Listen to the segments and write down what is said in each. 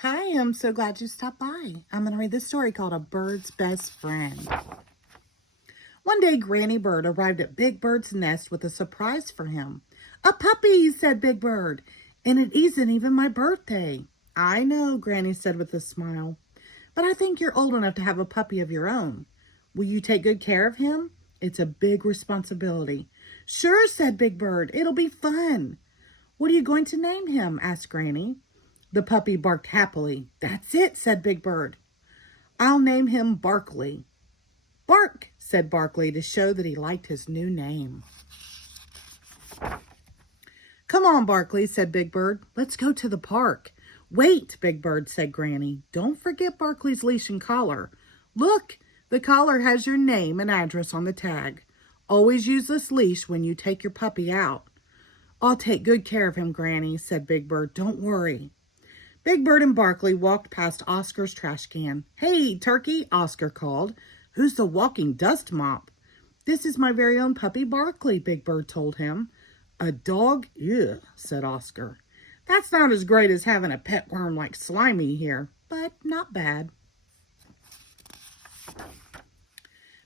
Hi, I'm so glad you stopped by. I'm going to read this story called A Bird's Best Friend. One day, Granny Bird arrived at Big Bird's nest with a surprise for him. A puppy, said Big Bird, and it isn't even my birthday. I know, Granny said with a smile, but I think you're old enough to have a puppy of your own. Will you take good care of him? It's a big responsibility. Sure, said Big Bird. It'll be fun. What are you going to name him? Asked Granny. The puppy barked happily. That's it, said Big Bird. I'll name him Barkley. Bark, said Barkley to show that he liked his new name. Come on, Barkley, said Big Bird. Let's go to the park. Wait, Big Bird, said Granny. Don't forget Barkley's leash and collar. Look, the collar has your name and address on the tag. Always use this leash when you take your puppy out. I'll take good care of him, Granny, said Big Bird. Don't worry. Big Bird and Barkley walked past Oscar's trash can. Hey, Turkey, Oscar called. Who's the walking dust mop? This is my very own puppy, Barkley, Big Bird told him. A dog? Ew, said Oscar. That's not as great as having a pet worm like Slimy here, but not bad.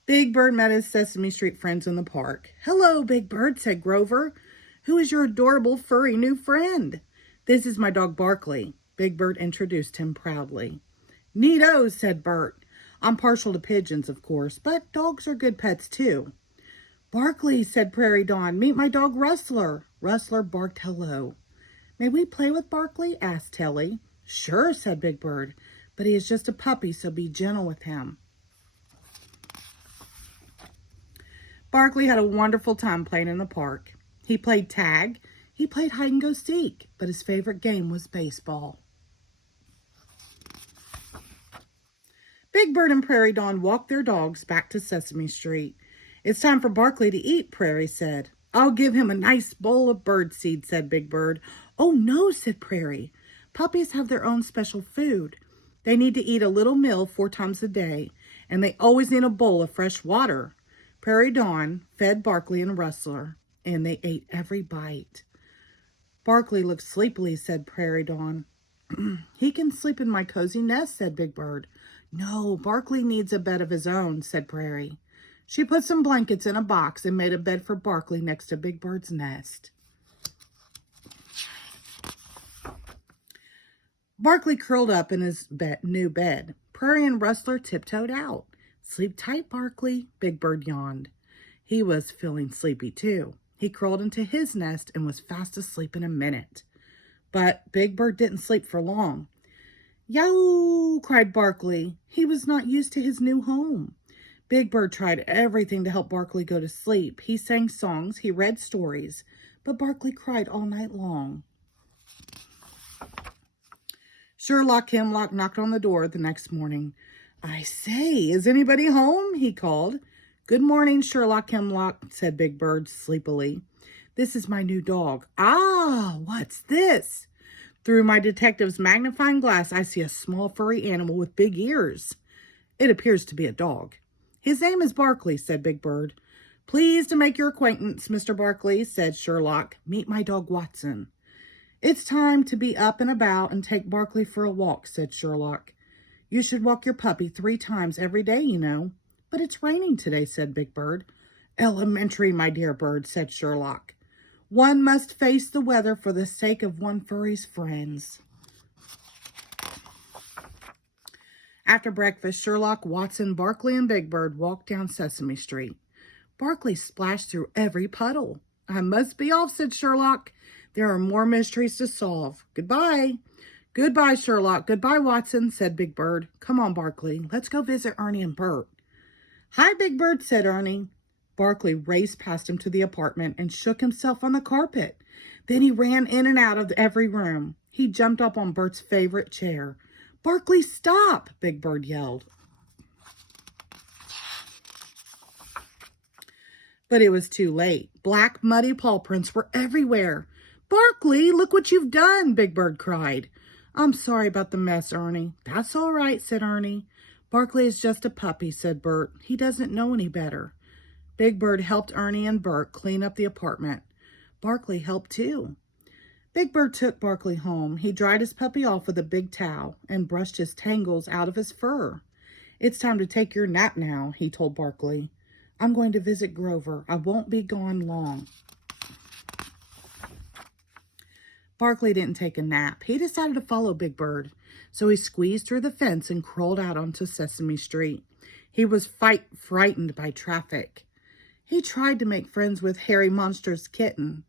Big Bird met his Sesame Street friends in the park. Hello, Big Bird, said Grover. Who is your adorable furry new friend? This is my dog, Barkley. Big Bird introduced him proudly. Neato, said Bert. I'm partial to pigeons, of course, but dogs are good pets, too. Barkley, said Prairie Dawn, meet my dog, Rustler. Rustler barked hello. May we play with Barkley? Asked Telly. Sure, said Big Bird, but he is just a puppy, so be gentle with him. Barkley had a wonderful time playing in the park. He played tag, he played hide and go seek, but his favorite game was baseball. Big Bird and Prairie Dawn walked their dogs back to Sesame Street. It's time for Barkley to eat, Prairie said. I'll give him a nice bowl of birdseed, said Big Bird. Oh, no, said Prairie. Puppies have their own special food. They need to eat a little meal 4 times a day, and they always need a bowl of fresh water. Prairie Dawn fed Barkley and Rustler, and they ate every bite. Barkley looked sleepily, said Prairie Dawn. He can sleep in my cozy nest, said Big Bird. No, Barkley needs a bed of his own, said Prairie. She put some blankets in a box and made a bed for Barkley next to Big Bird's nest. Barkley curled up in his new bed. Prairie and Rustler tiptoed out. Sleep tight, Barkley, Big Bird yawned. He was feeling sleepy, too. He crawled into his nest and was fast asleep in a minute. But Big Bird didn't sleep for long. Yow! Cried Barkley. He was not used to his new home. Big Bird tried everything to help Barkley go to sleep. He sang songs, he read stories, but Barkley cried all night long. Sherlock Hemlock knocked on the door the next morning. I say, is anybody home? He called. Good morning, Sherlock Hemlock, said Big Bird sleepily. This is my new dog. Ah, what's this? Through my detective's magnifying glass, I see a small furry animal with big ears. It appears to be a dog. His name is Barkley, said Big Bird. Pleased to make your acquaintance, Mr. Barkley, said Sherlock. Meet my dog, Watson. It's time to be up and about and take Barkley for a walk, said Sherlock. You should walk your puppy 3 times every day, you know. But it's raining today, said Big Bird. Elementary, my dear bird, said Sherlock. One must face the weather for the sake of one furry's friends. After breakfast, Sherlock, Watson, Barkley, and Big Bird walked down Sesame Street. Barkley splashed through every puddle. I must be off, said Sherlock. There are more mysteries to solve. Goodbye. Goodbye, Sherlock. Goodbye, Watson, said Big Bird. Come on, Barkley. Let's go visit Ernie and Bert. Hi, Big Bird, said Ernie. Barkley raced past him to the apartment and shook himself on the carpet. Then he ran in and out of every room. He jumped up on Bert's favorite chair. Barkley, stop, Big Bird yelled. But it was too late. Black, muddy paw prints were everywhere. Barkley, look what you've done, Big Bird cried. I'm sorry about the mess, Ernie. That's all right, said Ernie. Barkley is just a puppy, said Bert. He doesn't know any better. Big Bird helped Ernie and Bert clean up the apartment. Barkley helped too. Big Bird took Barkley home. He dried his puppy off with a big towel and brushed his tangles out of his fur. "It's time to take your nap now," he told Barkley. "I'm going to visit Grover. I won't be gone long." Barkley didn't take a nap. He decided to follow Big Bird. So he squeezed through the fence and crawled out onto Sesame Street. He was frightened by traffic. He tried to make friends with Harry Monster's kitten.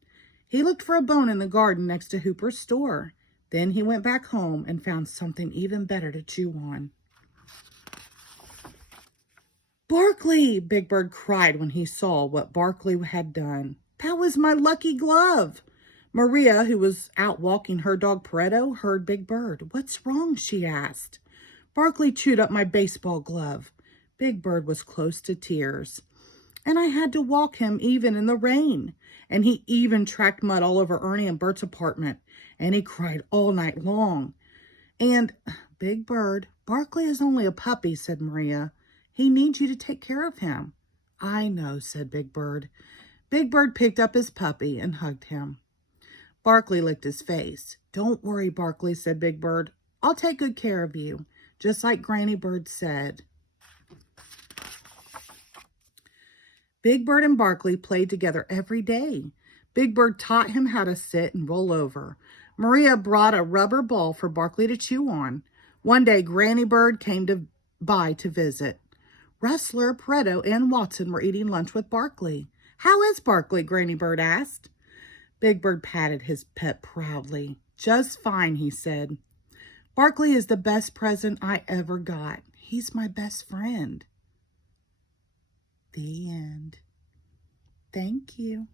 He looked for a bone in the garden next to Hooper's store. Then he went back home and found something even better to chew on. "Barkley!" Big Bird cried when he saw what Barkley had done. "That was my lucky glove." Maria, who was out walking her dog Pareto, heard Big Bird. "What's wrong?" she asked. "Barkley chewed up my baseball glove." Big Bird was close to tears. "And I had to walk him even in the rain. And he even tracked mud all over Ernie and Bert's apartment. And he cried all night long." "And, Big Bird, Barkley is only a puppy," said Maria. "He needs you to take care of him." "I know," said Big Bird. Big Bird picked up his puppy and hugged him. Barkley licked his face. "Don't worry, Barkley," said Big Bird. "I'll take good care of you, just like Granny Bird said." Big Bird and Barkley played together every day. Big Bird taught him how to sit and roll over. Maria brought a rubber ball for Barkley to chew on. One day, Granny Bird came by to visit. Rustler, Pareto, and Watson were eating lunch with Barkley. "How is Barkley?" Granny Bird asked. Big Bird patted his pet proudly. "Just fine," he said. "Barkley is the best present I ever got. He's my best friend." The end. Thank you.